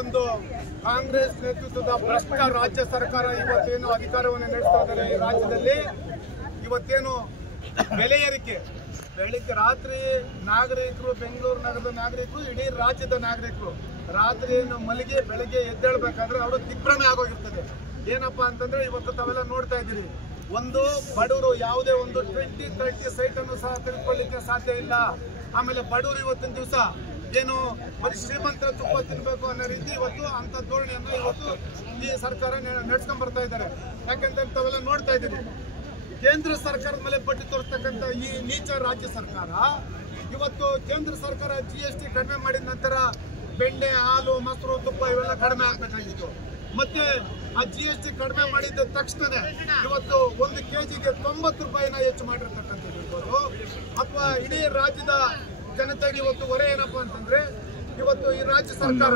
ಒಂದು ಕಾಂಗ್ರೆಸ್ ನೇತೃತ್ವದ ಭ್ರಷ್ಟ ರಾಜ್ಯ ಸರ್ಕಾರ ಇವತ್ತೇನು ಅಧಿಕಾರವನ್ನು ನಡೆಸ್ತಾ ಇದ್ದಾರೆ ಈ ರಾಜ್ಯದಲ್ಲಿ, ಇವತ್ತೇನು ಬೆಲೆ ಏರಿಕೆ, ಬೆಳಿಗ್ಗೆ ರಾತ್ರಿ ನಾಗರಿಕರು, ಬೆಂಗಳೂರು ನಗರದ ನಾಗರಿಕರು, ಇಡೀ ರಾಜ್ಯದ ನಾಗರಿಕರು ರಾತ್ರಿಯನ್ನು ಮಲಗಿ ಬೆಳಗ್ಗೆ ಎದ್ದೇಳಬೇಕಾದ್ರೆ ಅವರು ದಿಗ್ಭ್ರಮೆ ಆಗೋಗಿರ್ತದೆ. ಏನಪ್ಪಾ ಅಂತಂದ್ರೆ ಇವತ್ತು ತಾವೆಲ್ಲ ನೋಡ್ತಾ ಇದ್ದೀರಿ, ಒಂದು ಬಡವರು ಯಾವುದೇ ಒಂದು 20-30 ಸೈಟ್ ಅನ್ನು ಸಹ ತೆಗೆದುಕೊಳ್ಳಿಕ್ಕೆ ಸಾಧ್ಯ ಇಲ್ಲ. ಆಮೇಲೆ ಬಡವರು ಇವತ್ತಿನ ದಿವಸ ಏನು ಬರೀ ಶ್ರೀಮಂತರ ತುಪ್ಪ ತಿನ್ಬೇಕು ಅನ್ನೋ ರೀತಿ ಇವತ್ತು ಅಂತ ಧೋರಣೆಯನ್ನು ಇವತ್ತು ಈ ಸರ್ಕಾರ ನಡ್ಸ್ಕೊಂಡ್ ಬರ್ತಾ ಇದ್ದಾರೆ. ಯಾಕಂದ್ರೆ ತಾವೆಲ್ಲ ನೋಡ್ತಾ ಇದ್ದೀರಿ, ಕೇಂದ್ರ ಸರ್ಕಾರದ ಮೇಲೆ ಬಡ್ಡಿ ತೋರಿಸ್ತಕ್ಕಂಥ ಈ ನೀಚ ರಾಜ್ಯ ಸರ್ಕಾರ ಇವತ್ತು ಕೇಂದ್ರ ಸರ್ಕಾರ GST ಕಡಿಮೆ ಮಾಡಿದ ನಂತರ ಬೆಣ್ಣೆ, ಹಾಲು, ಮೊಸರು, ತುಪ್ಪ ಇವೆಲ್ಲ ಕಡಿಮೆ ಆಗ್ಬೇಕಾಗಿತ್ತು. ಮತ್ತೆ ಆ GST ಕಡಿಮೆ ಮಾಡಿದ ತಕ್ಷಣ ಇವತ್ತು 1 kgಗೆ 90 ರೂಪಾಯಿನ ಹೆಚ್ಚು ಮಾಡಿರ್ತಕ್ಕಂಥದ್ದು ಇರ್ಬೋದು. ಅಥವಾ ಇಡೀ ರಾಜ್ಯದ ಜನತೆಗೆ ಇವತ್ತು ಹೊರೆ ಏನಪ್ಪಾ ಅಂತಂದ್ರೆ, ಇವತ್ತು ಈ ರಾಜ್ಯ ಸರ್ಕಾರ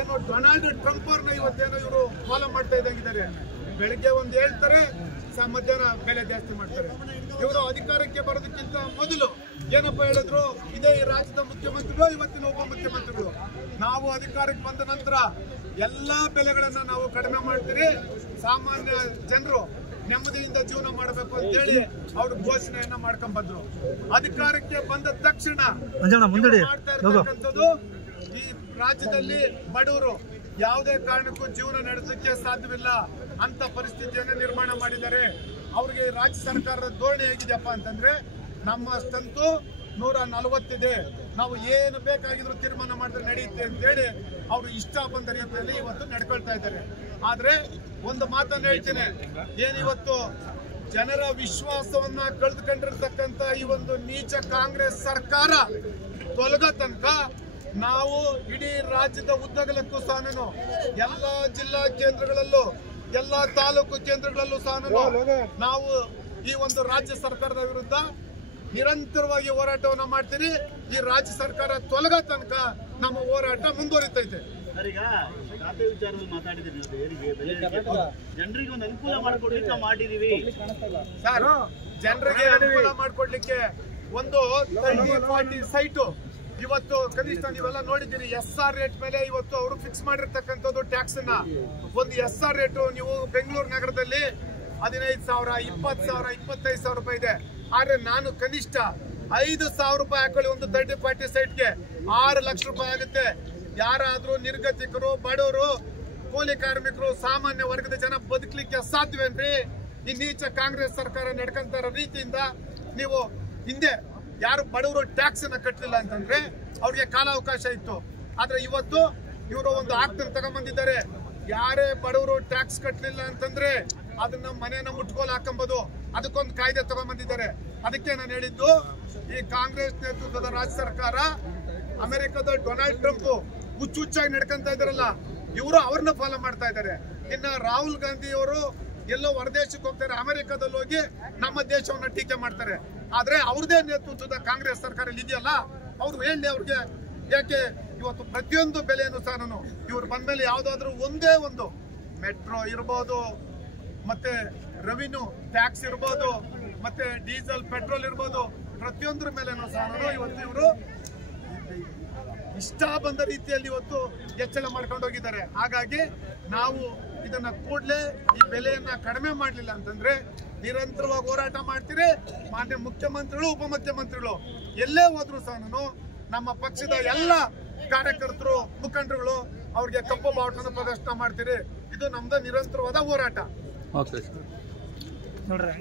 ಏನು ಡೊನಾಲ್ಡ್ ಟ್ರಂಪ್ ಅವ್ರನ್ನ ಇವತ್ತೇನೋ ಇವರು ಫಾಲೋ ಮಾಡ್ತಾ ಇದ್ದಂಗಿದ್ದಾರೆ. ಬೆಳಿಗ್ಗೆ ಒಂದು ಹೇಳ್ತಾರೆ, ಮಧ್ಯಾಹ್ನ ಬೆಲೆ ಜಾಸ್ತಿ ಮಾಡ್ತಾರೆ. ಇವರು ಅಧಿಕಾರಕ್ಕೆ ಬರೋದಕ್ಕಿಂತ ಮೊದಲು ಏನಪ್ಪಾ ಹೇಳಿದ್ರು, ಇದೇ ಈ ರಾಜ್ಯದ ಮುಖ್ಯಮಂತ್ರಿಗಳು, ಇವತ್ತಿನ ಉಪಮುಖ್ಯಮಂತ್ರಿಗಳು, ನಾವು ಅಧಿಕಾರಕ್ಕೆ ಬಂದ ನಂತರ ಎಲ್ಲಾ ಬೆಲೆಗಳನ್ನ ನಾವು ಕಡಿಮೆ ಮಾಡ್ತೀರಿ, ಸಾಮಾನ್ಯ ಜನರು ನೆಮ್ಮದಿಯಿಂದ ಜೀವನ ಮಾಡಬೇಕು ಅಂತ ಹೇಳಿ ಅವರು ಘೋಷಣೆಯನ್ನ ಮಾಡ್ಕೊಂಡ್ ಬಂದ್ರು. ಅಧಿಕಾರಕ್ಕೆ ಬಂದ ತಕ್ಷಣ ಮಾಡ್ತಾ ಇರ್ತಕ್ಕಂಥದ್ದು, ಈ ರಾಜ್ಯದಲ್ಲಿ ಬಡವರು ಯಾವುದೇ ಕಾರಣಕ್ಕೂ ಜೀವನ ನಡೆಸಲಿಕ್ಕೆ ಸಾಧ್ಯವಿಲ್ಲ ಅಂತ ಪರಿಸ್ಥಿತಿಯನ್ನು ನಿರ್ಮಾಣ ಮಾಡಿದ್ದಾರೆ. ಅವ್ರಿಗೆ ರಾಜ್ಯ ಸರ್ಕಾರದ ಧೋರಣೆ ಹೇಗಿದೆಯಪ್ಪ ಅಂತಂದ್ರೆ, ನಮ್ಮ ಸ್ಟ್ರೆಂತು 140 ಇದೆ, ನಾವು ಏನು ಬೇಕಾಗಿದ್ರು ತೀರ್ಮಾನ ಮಾಡಿದ್ರೆ ನಡೆಯುತ್ತೆ ಅಂತೇಳಿ ಅವರು ಇಷ್ಟ ಬಂದ ರೀತಿಯಲ್ಲಿ ಇವತ್ತು ನಡ್ಕೊಳ್ತಾ ಇದ್ದಾರೆ. ಆದ್ರೆ ಒಂದು ಮಾತನ್ನು ಹೇಳ್ತೀನಿ, ಏನಿವತ್ತು ಜನರ ವಿಶ್ವಾಸವನ್ನ ಕಳೆದುಕೊಂಡಿರ್ತಕ್ಕಂಥ ಈ ಒಂದು ನೀಚ ಕಾಂಗ್ರೆಸ್ ಸರ್ಕಾರ ತೊಲಗೋ ತನಕ ನಾವು ಇಡೀ ರಾಜ್ಯದ ಉದ್ದಗಲಕ್ಕೂ ಸಹ ಎಲ್ಲಾ ಜಿಲ್ಲಾ ಕೇಂದ್ರಗಳಲ್ಲೂ, ಎಲ್ಲಾ ತಾಲೂಕು ಕೇಂದ್ರಗಳಲ್ಲೂ ಸಹ ನಾವು ಈ ಒಂದು ರಾಜ್ಯ ಸರ್ಕಾರದ ವಿರುದ್ಧ ನಿರಂತರವಾಗಿ ಹೋರಾಟವನ್ನ ಮಾಡ್ತೀರಿ. ಈ ರಾಜ್ಯ ಸರ್ಕಾರ ತೊಲಗೋ ತನಕ ನಮ್ಮ ಹೋರಾಟ ಮುಂದುವರಿತೈತೆ. ಜನರಿಗೆ ಒಂದು ಅನುಕೂಲ ಮಾಡಿಕೊಡ್ಲಿಕ್ಕೆ ಮಾಡಿದೀವಿ ಸರ್. ಜನರಿಗೆ ಅನುಕೂಲ ಮಾಡಿಕೊಡ್ಲಿಕ್ಕೆ ಒಂದು 30-40 ಸೈಟು ಇವತ್ತು ಕನಿಷ್ಠ ನೀವೆಲ್ಲ ನೋಡಿದ್ದೀರಿ. SR ರೇಟ್ ಮೇಲೆ ಇವತ್ತು ಅವರು ಫಿಕ್ಸ್ ಮಾಡಿರ್ತಕ್ಕಂಥದ್ದು ಟ್ಯಾಕ್ಸ್ ಅನ್ನ. ಒಂದು SR ರೇಟು ನೀವು ಬೆಂಗಳೂರು ನಗರದಲ್ಲಿ 15,000, 20,000, 25,000 ರೂಪಾಯಿ ಇದೆ. ಆದ್ರೆ ನಾನು ಕನಿಷ್ಠ 5,000 ರೂಪಾಯಿ ಹಾಕೊಳ್ಳಿ, ಒಂದು 30-40 ಸೈಟ್ಗೆ 6 ಲಕ್ಷ ರೂಪಾಯಿ ಆಗುತ್ತೆ. ಯಾರಾದ್ರೂ ನಿರ್ಗತಿಕರು, ಬಡವರು, ಕೂಲಿ ಕಾರ್ಮಿಕರು, ಸಾಮಾನ್ಯ ವರ್ಗದ ಜನ ಬದುಕಲಿಕ್ಕೆ ಸಾಧ್ಯವೇನ್ರಿ? ಈ ನೀಚ ಕಾಂಗ್ರೆಸ್ ಸರ್ಕಾರ ನಡ್ಕೊಂತ ಇರೋ ರೀತಿಯಿಂದ ನೀವು ಹಿಂದೆ ಯಾರು ಬಡವರು ಟ್ಯಾಕ್ಸ್ ಅನ್ನ ಕಟ್ಟಲಿಲ್ಲ ಅಂತಂದ್ರೆ ಅವ್ರಿಗೆ ಕಾಲಾವಕಾಶ ಇತ್ತು. ಆದ್ರೆ ಇವತ್ತು ಇವರು ಒಂದು ಆಕ್ಟ್ ತಗೊಂಡ್ಬಂದಿದ್ದಾರೆ, ಯಾರೇ ಬಡವರು ಟ್ಯಾಕ್ಸ್ ಕಟ್ಟಲಿಲ್ಲ ಅಂತಂದ್ರೆ ಅದನ್ನ ಮನೇನ ಮುಟ್ಕೋಲ್ ಹಾಕೊಂಬೋದು, ಅದಕ್ಕೊಂದು ಕಾಯ್ದೆ ತಗೊಂಡ್ಬಂದಿದ್ದಾರೆ. ಅದಕ್ಕೆ ನಾನು ಹೇಳಿದ್ದು, ಈ ಕಾಂಗ್ರೆಸ್ ನೇತೃತ್ವದ ರಾಜ್ಯ ಸರ್ಕಾರ ಅಮೆರಿಕದ ಡೊನಾಲ್ಡ್ ಟ್ರಂಪ್ ಹುಚ್ಚುಚ್ಚಾಗಿ ನಡ್ಕೊಂತ ಇದಾರಲ್ಲ, ಇವರು ಅವ್ರನ್ನ ಫಾಲೋ ಮಾಡ್ತಾ ಇದ್ದಾರೆ. ಇನ್ನ ರಾಹುಲ್ ಗಾಂಧಿ ಅವರು ಎಲ್ಲೋ ಹೊರದೇಶಕ್ಕೆ ಹೋಗ್ತಾರೆ, ಅಮೆರಿಕದಲ್ಲಿ ಹೋಗಿ ನಮ್ಮ ದೇಶವನ್ನ ಟೀಕೆ ಮಾಡ್ತಾರೆ. ಆದ್ರೆ ಅವ್ರದೇ ನೇತೃತ್ವದ ಕಾಂಗ್ರೆಸ್ ಸರ್ಕಾರ ಇದೆಯಲ್ಲ, ಅವ್ರು ಹೇಳಿ ಅವ್ರಿಗೆ ಯಾಕೆ ಇವತ್ತು ಪ್ರತಿಯೊಂದು ಬೆಲೆಯನ್ನು ಸಹ ಇವ್ರು ಬಂದ್ಮೇಲೆ ಯಾವ್ದಾದ್ರು ಒಂದೇ ಒಂದು ಮೆಟ್ರೋ ಇರ್ಬೋದು, ಮತ್ತೆ ರೆವಿನ್ಯೂ ಟ್ಯಾಕ್ಸ್ ಇರ್ಬೋದು, ಮತ್ತೆ ಡೀಸೆಲ್ ಪೆಟ್ರೋಲ್ ಇರ್ಬೋದು, ಪ್ರತಿಯೊಂದರ ಮೇಲೆನೂ ಸಹ ಇವತ್ತು ಇವರು ಇಷ್ಟ ಬಂದ ರೀತಿಯಲ್ಲಿ ಇವತ್ತು ಹೆಚ್ಚಳ ಮಾಡ್ಕೊಂಡು ಹೋಗಿದ್ದಾರೆ. ಹಾಗಾಗಿ ನಾವು ಇದನ್ನ ಕೂಡಲೇ ಈ ಬೆಲೆಯನ್ನ ಕಡಿಮೆ ಮಾಡಲಿಲ್ಲ ಅಂತಂದ್ರೆ ನಿರಂತರವಾಗಿ ಹೋರಾಟ ಮಾಡ್ತೀರಿ. ಮಾನ್ಯ ಮುಖ್ಯಮಂತ್ರಿಗಳು, ಉಪಮುಖ್ಯಮಂತ್ರಿಗಳು ಎಲ್ಲೇ ಹೋದ್ರು ಸಹ ನಮ್ಮ ಪಕ್ಷದ ಎಲ್ಲ ಕಾರ್ಯಕರ್ತರು, ಮುಖಂಡರುಗಳು ಅವ್ರಿಗೆ ಕಪ್ಪು ಬಾವುಟನ ಪ್ರದರ್ಶನ ಮಾಡ್ತೀರಿ. ಇದು ನಮ್ದು ನಿರಂತರವಾದ ಹೋರಾಟ. ನೋಡ್ರಿ